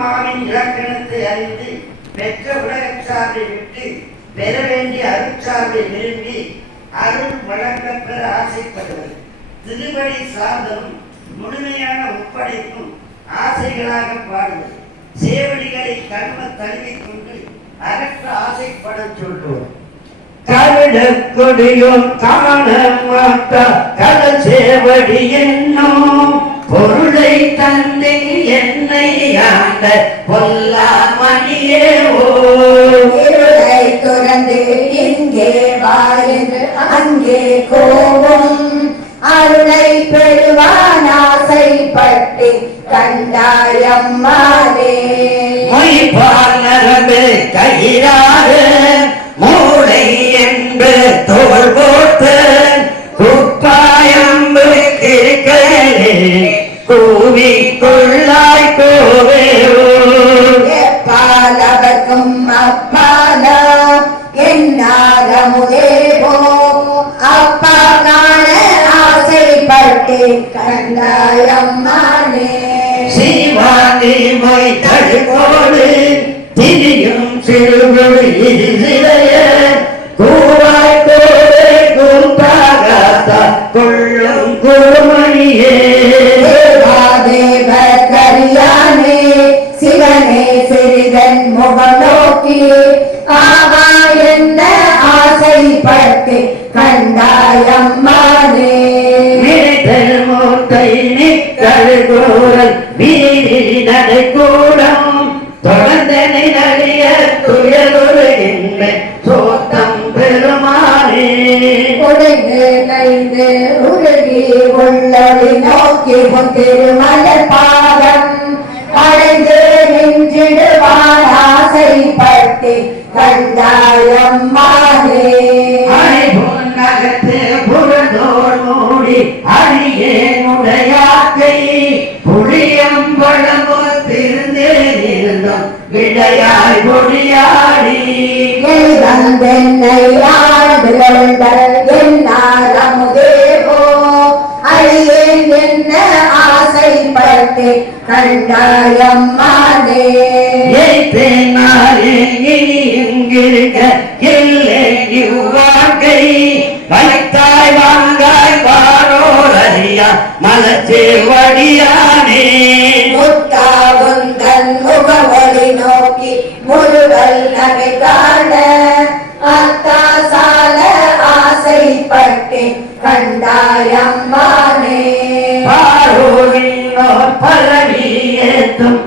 அம்மாவின் இலக்கணத்தை அறிந்து பெற்ற உலகச் சார்பை விட்டு பெற வேண்டிய அருட்சார்பை விரும்பி அருள் வழங்கப் பெற ஆசைப்படுவது. திருவடி சார்ந்ததும் முழுமையான ஒப்படைப்பும் ஆசைகளாக பாடுவது. சேவடிகளை கண்ம தழுவி கொண்டு அகற்ற ஆசைப்பட சொல்லுவோம் கருட கொடியும் காண மாட்டா கல சேவடி என்னும் பொருளை தந்தை என்னை ஆண்ட பொல்லா மணியே ஓ. இருளை துறந்து இங்கே வா என்று அங்கே கோபம். அருளை பெறுவான் ஆசைப்பட்டு கண்டாயம்மானே மொய்பால் கூவி கொள்ளாய் கோவே எப்பாலவர்க்கும் அப்பாலா என்னாரமுதேவோ அப்பா காண ஆசைப்பட்டு கண்டாயம்மானே சிவானி மை தடுக்கோடு திரியும் சிறுகுடி சிறிதன் முகம் நோக்கி ஆவா என்ன ஆசைப்பட்டு கண்டாயம்மானே. மூட்டை கூறல் வீதி நடை கூடம் தொடர்ந்தனை நலிய துயருகின்ற சோத்தம் பெருமானே. உடைந்து நைந்து உருகி உள்ளடி நோக்கி உன் ஆசைப்பட்டு கண்டாயம்மானே அனைபொன்னகத்து புறதோர் மூடி அடியேனுடையாக்கை புளியம்பழமோ திருந்தேனிருந்தும் விளையாய் பொடியாடி. எழுதந்தென்னை ஆண்டுகள் என்னாரமுதேவோ ஆசைப்பட்டு கண்டாயம்மானே. ஏத்தேனாரே இனி இங்கிருக்க இல்லை இவ்வாழ்க்கை வளைத்தாய் வாங்காய் வாரோர் அறியா மலச்சே வடியானே. முத்தாவுந்தன் முகவரி நோக்கி முருகல் நகை காண. அத்தா சால ஆசைப்பட்டு கண்டாயம்மானே. பாரோரினோர் பரவி ஏத்தும்